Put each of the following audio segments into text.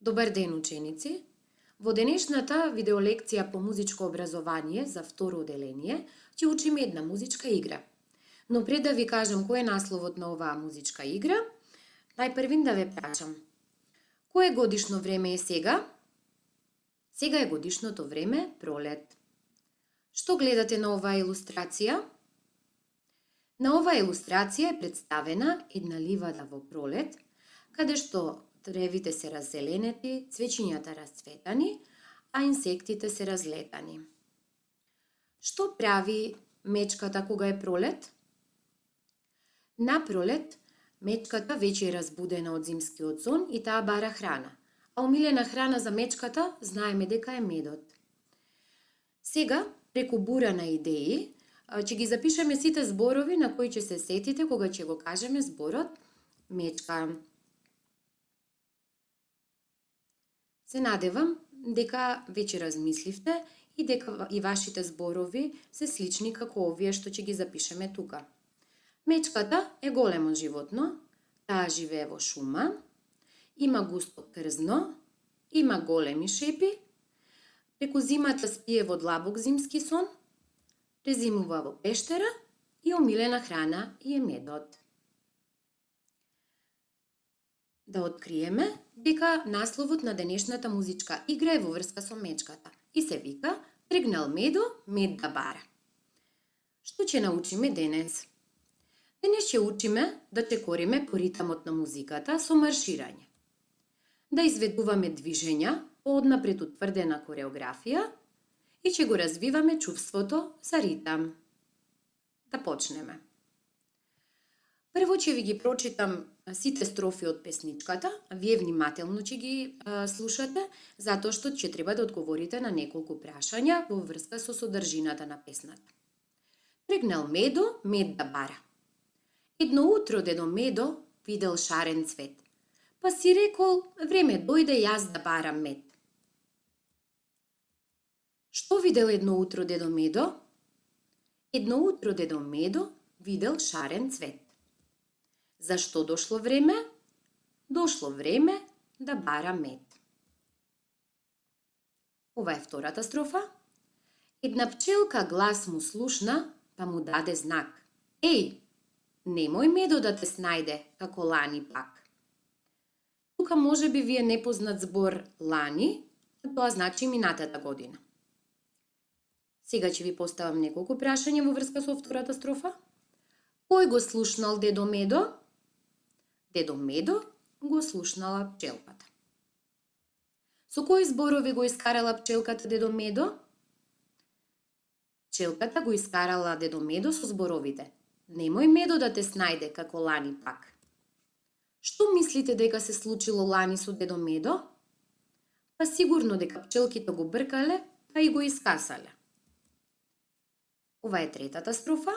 Добар ден, ученици! Во денешната видеолекција по музичко образование за второ оделение ќе учиме една музичка игра. Но пред да ви кажам кој е насловот на оваа музичка игра, најпрвин да ве прашам. Кое годишно време е сега? Сега е годишното време пролет. Што гледате на оваа илустрација? На оваа илустрација е представена една ливада во пролет, каде што тревите се раззеленети, цвеќињата расцветани, а инсектите се разлетани. Што прави мечката кога е пролет? На пролет, мечката веќе е разбудена од зимскиот сон и таа бара храна. А омилена храна за мечката знаеме дека е медот. Сега, преку бура на идеи, ќе ги запишеме сите зборови на кои ќе се сетите кога ќе го кажеме зборот мечка. Се надевам дека веќе размисливте и дека и вашите зборови се слични како овие што ќе ги запишеме тука. Мечката е големо животно, таа живее во шума, има густо крзно, има големи шепи, преку зимата спие во длабок зимски сон, презимува во пештера и омилена храна е медот. Да откриеме дека насловот на денешната музичка игра е во врска со мечката и се вика "Тргнал медо, мед да бара". Што ќе научиме денес? Денес ќе учиме да чекориме по ритамот на музиката со марширање. Да изведуваме движења по однапред утврдена кореографија и ќе го развиваме чувството за ритам. Да почнеме. Прво ќе ви ги прочитам сите строфи од песничката, а вие внимателно ќе ги слушате, затоа што ќе треба да одговорите на неколку прашања во врска со содржината на песната. Тргнал медо, мед да бара. Едно утро дедо Медо видел шарен цвет, па си рекол, време дојде јас да барам мед. Што видел едно утро дедо Медо? Едно утро дедо Медо видел шарен цвет. Зашто дошло време? Дошло време да бара мед. Ова е втората строфа. Една пчелка глас му слушна, па му даде знак. Еј, немој медо да те снајде, како лани пак. Тука може би ви е непознат збор лани, тоа значи минатата година. Сега ќе ви поставам неколку прашања во врска со втората строфа. Кој го слушнал дедо Медо? Дедо Медо го слушнала пчелката. Со кои зборови го искарала пчелката дедо Медо? Пчелката го искарала дедо Медо со зборовите: Немој медо да те снајде, како лани пак. Што мислите дека се случило лани со дедо Медо? Па сигурно дека пчелките го бркале, па и го искасале. Ова е третата строфа.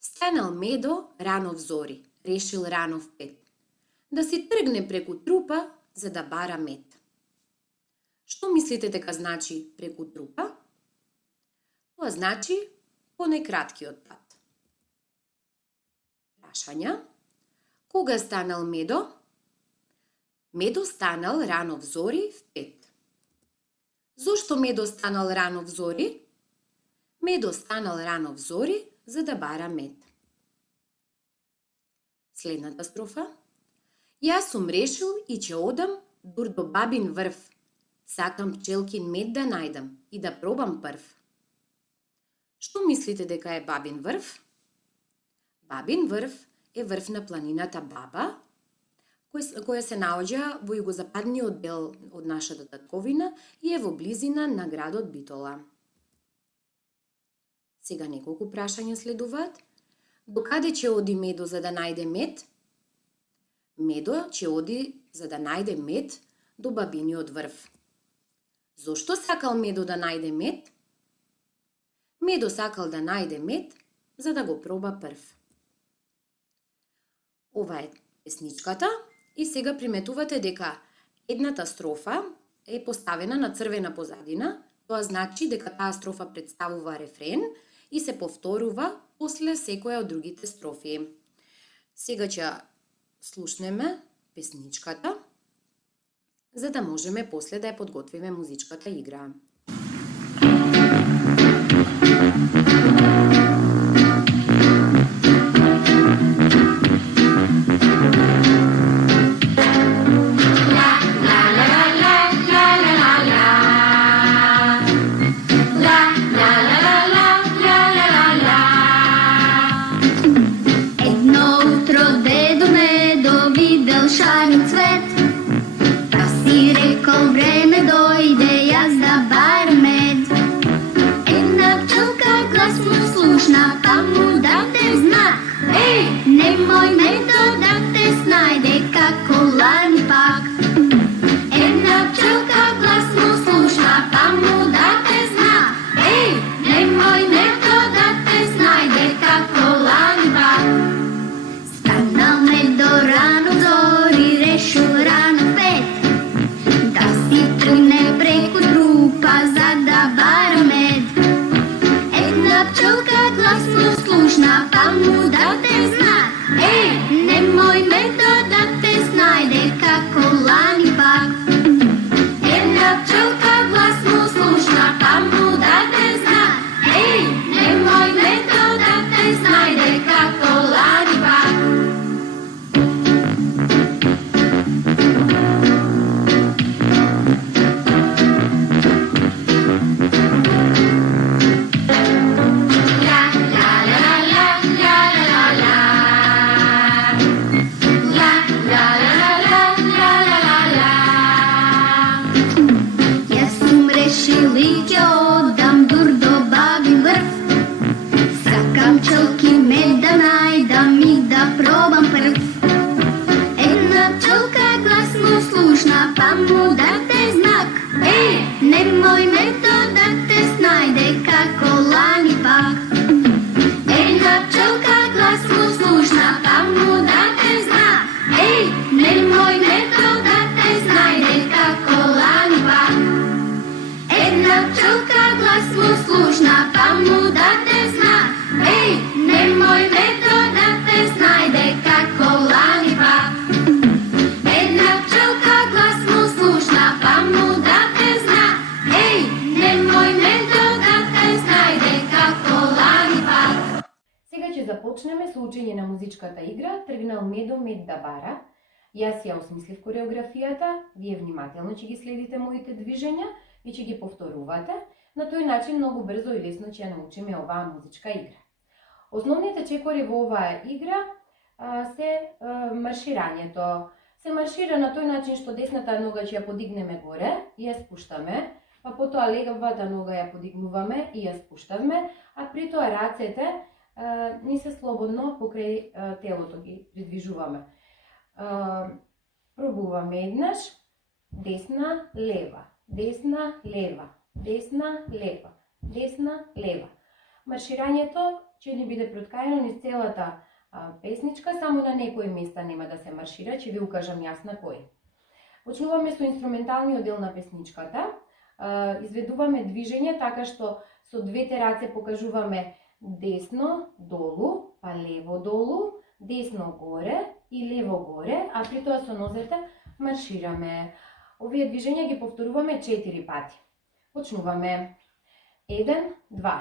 Станал Медо рано взори, решил рано в 5, да си тргне преку трупа за да бара мед. Што мислите дека значи преку трупа? Тоа значи по најкраткиот пат. Прашања. Кога станал Медо? Медо станал рано взори в 5. Зошто Медо станал рано взори? Медо станал рано взори за да бара мед. Следната строфа. Јас сум решил и ќе одам дур до бабин врв. Сакам пчелкин мед да најдам и да пробам прв. Што мислите дека е бабин врв? Бабин врв е врв на планината Баба, која се наоѓа во југозападниот дел од нашата татковина и е во близина на градот Битола. Сега неколку прашања следуваат. Докаде ќе оди Медо за да најде мед? Медо ќе оди за да најде мед до бабиниот врв. Зошто сакал Медо да најде мед? Медо сакал да најде мед за да го проба прв. Ова е песничката и сега приметувате дека едната строфа е поставена на црвена позадина, тоа значи дека таа строфа представува рефрен и се повторува после секоја од другите строфи. Сега ќе слушнеме песничката за да можеме после да ја подготвиме музичката игра. Започнеме со учење на музичката игра Тргнал медо мед да бара. Јас ја осмислив кореографијата, вие внимателно ќе ги следите моите движења и ќе ги повторувате. На тој начин многу брзо и лесно ќе ја научиме оваа музичка игра. Основните чекори во оваа игра се марширањето. Се маршира на тој начин што десната нога ќе ја подигнеме горе и ја спуштаме, па потоа левата нога ја подигнуваме и ја спуштавме, а при тоа рацете ни се слободно покрај телото ги придвижуваме. Пробуваме еднаш, десна, лева, десна, лева, десна, лева, десна, лева. Марширањето ќе ни биде проткаено низ целата песничка, само на некои места нема да се маршира, ќе ви укажам јас на кои. Почнуваме со инструменталниот дел на песничката, изведуваме движење така што со двете раце покажуваме десно долу, па лево долу, десно горе и лево горе, а при тоа со нозете маршираме. Овие движења ги повторуваме 4 пати. Почнуваме. 1, 2,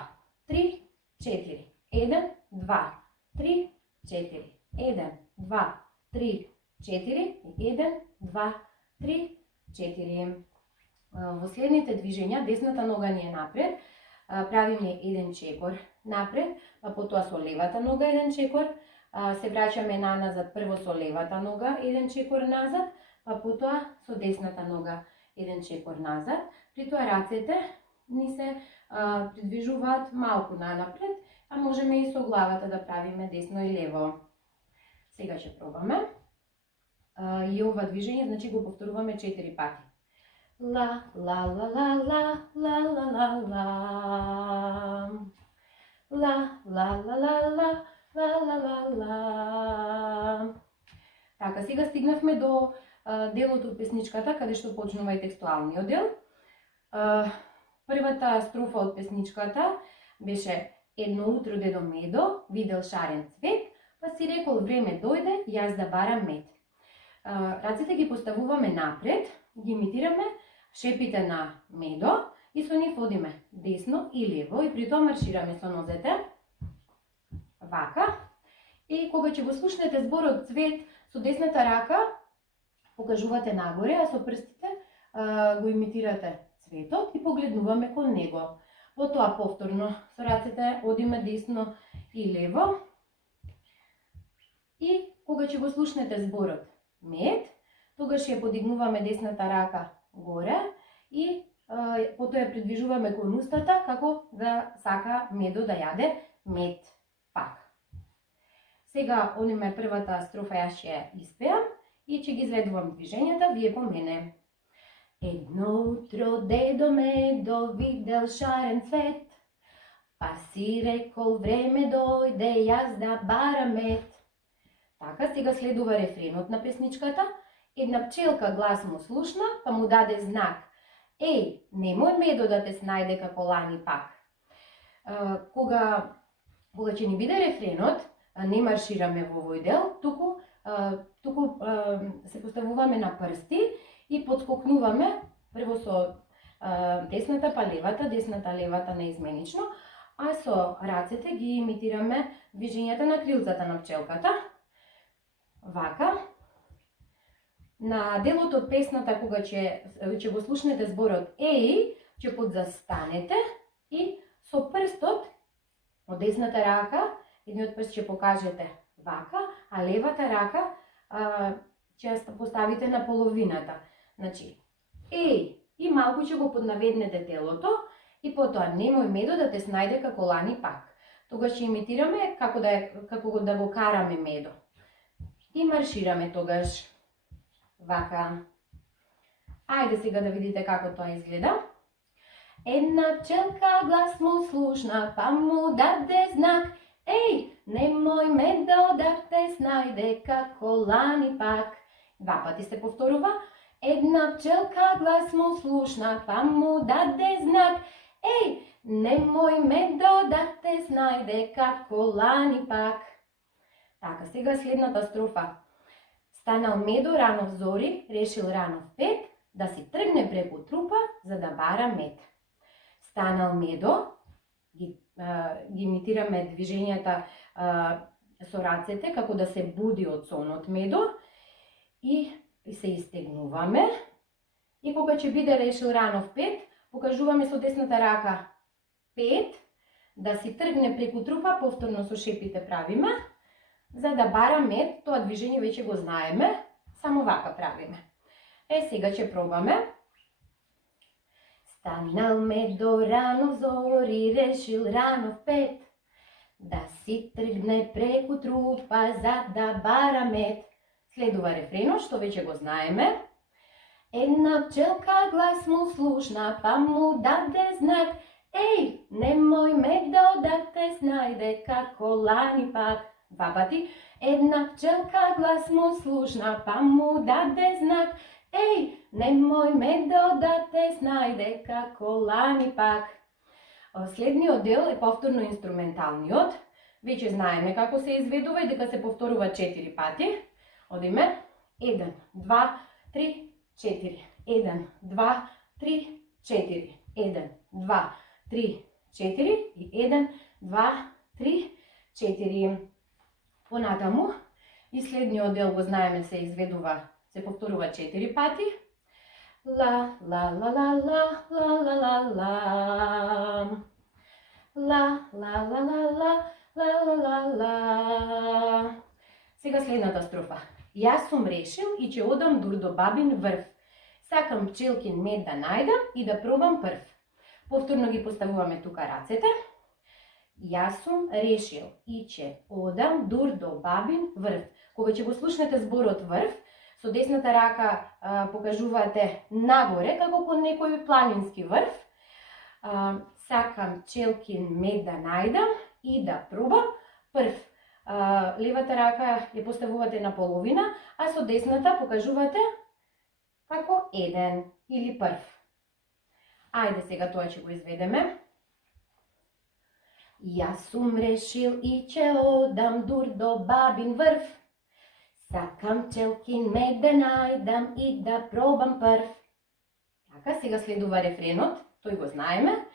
3, 4. 1, 2, 3, 4. 1, 2, 3, 4. 1, 2, 3, 4. Во следните движења, десната нога ни е напред, правиме еден чекор напред, па потоа со левата нога еден чекор, се враќаме назад, прво со левата нога еден чекор назад, па потоа со десната нога еден чекор назад. При тоа рацете ни се придвижуваат малку напред, а можеме и со главата да правиме десно и лево. Сега ќе пробаме. И ова движење, значи го повторуваме 4 пати. Ла, ла, ла, ла, ла, ла, ла, ла, ла. Ла, ла, ла, ла, ла, ла, ла, ла, ла. Така, сега стигнавме до делот од песничката, каде што почнува и текстуалниот дел. Првата строфа од песничката беше едно утро дедо Медо видел шарен цвет, па си рекол време дојде, јас да барам мед. Рацете ги поставуваме напред, ги имитираме шепите на медо и со нив одиме десно и лево и при тоа маршираме со нозете. Вака. И кога ќе го слушнете зборот цвет, со десната рака покажувате нагоре, а со прстите го имитирате цветот и погледнуваме кон него. Потоа повторно со рацете одиме десно и лево. И кога ќе го слушнете зборот мед, тогаш ја подигнуваме десната рака горе и потоа ја придвижуваме кон устата како да сака медо да јаде мед пак. Сега одиме првата строфа, јас ќе ја испеам и ќе ги изведувам движењата вие по мене. Едно утро дедо Медо видел шарен цвет, па си рекол време дојде јас да барам мед. Така, сега следува рефренот на песничката. Една пчелка глас му слушна, па му даде знак. Еј, немој Медо да те снајде како лани пак. Кога ќе ни биде рефренот, не маршираме во овој дел, туку се поставуваме на прсти и подскокнуваме прво со десната па левата неизменично, а со рацете ги имитираме движењата на крилцата на пчелката. Вака. На делот од песната, кога ќе го слушнете зборот еј, ќе подзастанете и со прстот од десната рака, едниот прст ќе покажете вака, а левата рака ќе ја поставите на половината. Значи, еј, и малку ќе го поднаведнете телото и потоа немој Медо да те снајде како лани пак. Тогаш ќе имитираме како да го караме Медо. И маршираме тогаш. Вака. Ајде сега да видите како тоа изгледа. Една пчелка глас му слушна, па му даде знак. Еј, немој Медо да те снајде како лани пак. Два пати се повторува. Една пчелка глас му слушна, па му даде знак. Еј, немој Медо да те снајде како лани пак. Така, сега следната строфа. Станал Медо рано в зори, решил рано в 5 да си тргне преку трупа за да бара мед. Станал Медо, ги имитираме движењата со рацете како да се буди од сонот Медо и се истегнуваме. И кога ќе биде решил рано в 5, покажуваме со десната рака 5 да си тргне преку трупа, повторно со шепите правиме. За да бара мед, тоа движење веќе го знаеме, само вака правиме. Сега ќе пробаме. Станал Медо рано в зори, решил рано в 5 да си тргне преку трупа за да бара мед. Следува рефренот, што веќе го знаеме. Една пчелка глас му слушна, па му даде знак. Еј, немој Медо да те снајде како лани пак. Два пати. Една пчелка глас му слушна, па му даде знак. Еј, немој Медо да те снајде како лани пак. Следниот дел е повторно инструменталниот. Веќе знаеме како се изведува и дека се повторува 4 пати. Одиме. 1, 2, 3, 4. 1, 2, 3, 4. 1, 2, 3, 4 и 1, 2, 3, 4. Понатаму, и следниот дел го знаеме се изведува, се повторува 4 пати. Ла, ла, ла, ла, ла, ла, ла, ла, ла. Ла, ла, ла, ла, ла, ла, ла, ла, ла. Сега следната строфа. Јас сум решил и ќе одам дур до бабин врв. Сакам пчелкин мед да најдам и да пробам прв. Повторно ги поставуваме тука рацете. Јас сум решил и ќе одам дур до бабин врв. Кога ќе го слушнете зборот врв, со десната рака покажувате нагоре, како кон некој планински врв. Сакам пчелкин мед да најдам и да пробам прв. Левата рака ја поставувате на половина, а со десната покажувате како еден или прв. Ајде сега тоа ќе го изведеме. Јас сум решил и ќе одам дур до бабин врв. Сакам пчелкин мед да најдам и да пробам прв. Така, сега следува рефренот, тој го знаеме.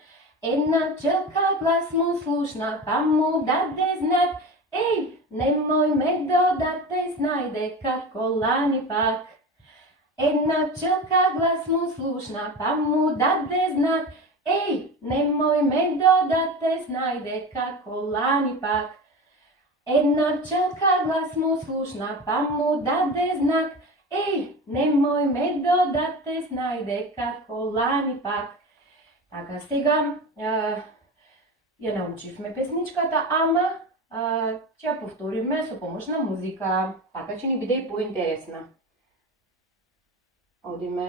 Една пчелка глас му слушна, па му даде знак. Еј, немој ме додате, знай дека колани пак. Една пчелка глас му слушна, па му даде знак. Еј, немој ме додате, знай дека колани пак. Една пчелка глас му слушна, па му даде знак. Еј, немој ме додате, знај дека колани пак. Така, сега ја научивме песничката, ама ќе ја повториме со помош на музика, така ќе ни биде и поинтересна. Одиме.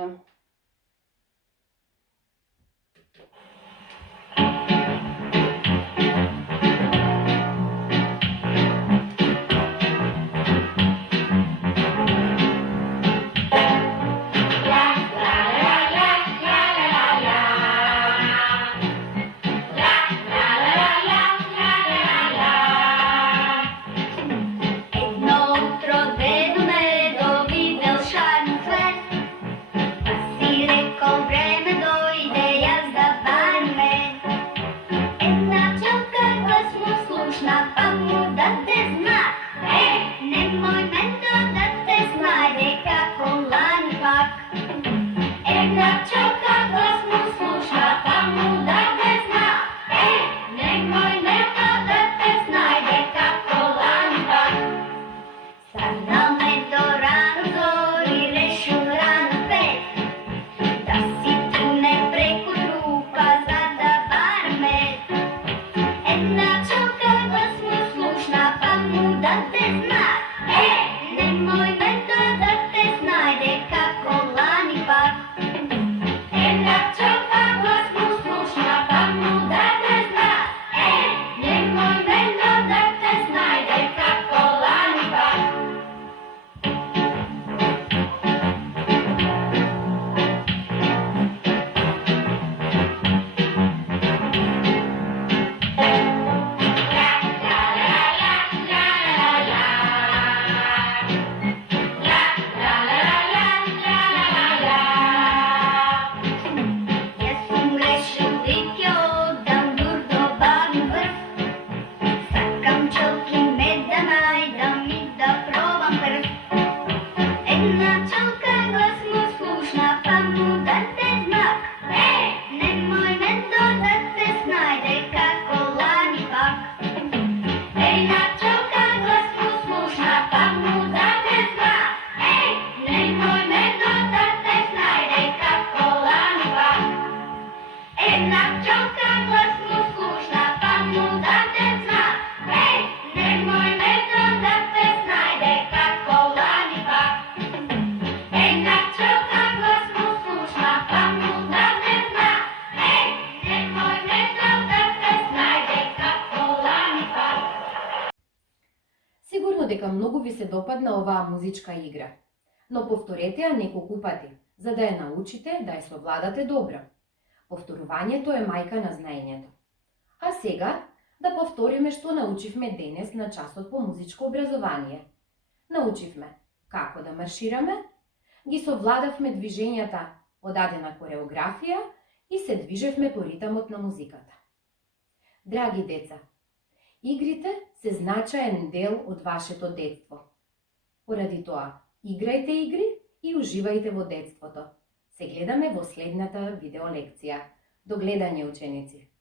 Сигурно дека многу ви се допадна оваа музичка игра, но повторете ја неколку пати, за да ја научите да ја совладате добро. Повторувањето е мајка на знаењето. А сега да повториме што научивме денес на часот по музичко образование. Научивме како да маршираме, ги совладавме движењата од дадена кореографија и се движевме по ритамот на музиката. Драги деца, игрите се значаен дел од вашето детство. Поради тоа, играјте игри и уживајте во детството. Се гледаме во следната видеолекција. До гледање, ученици!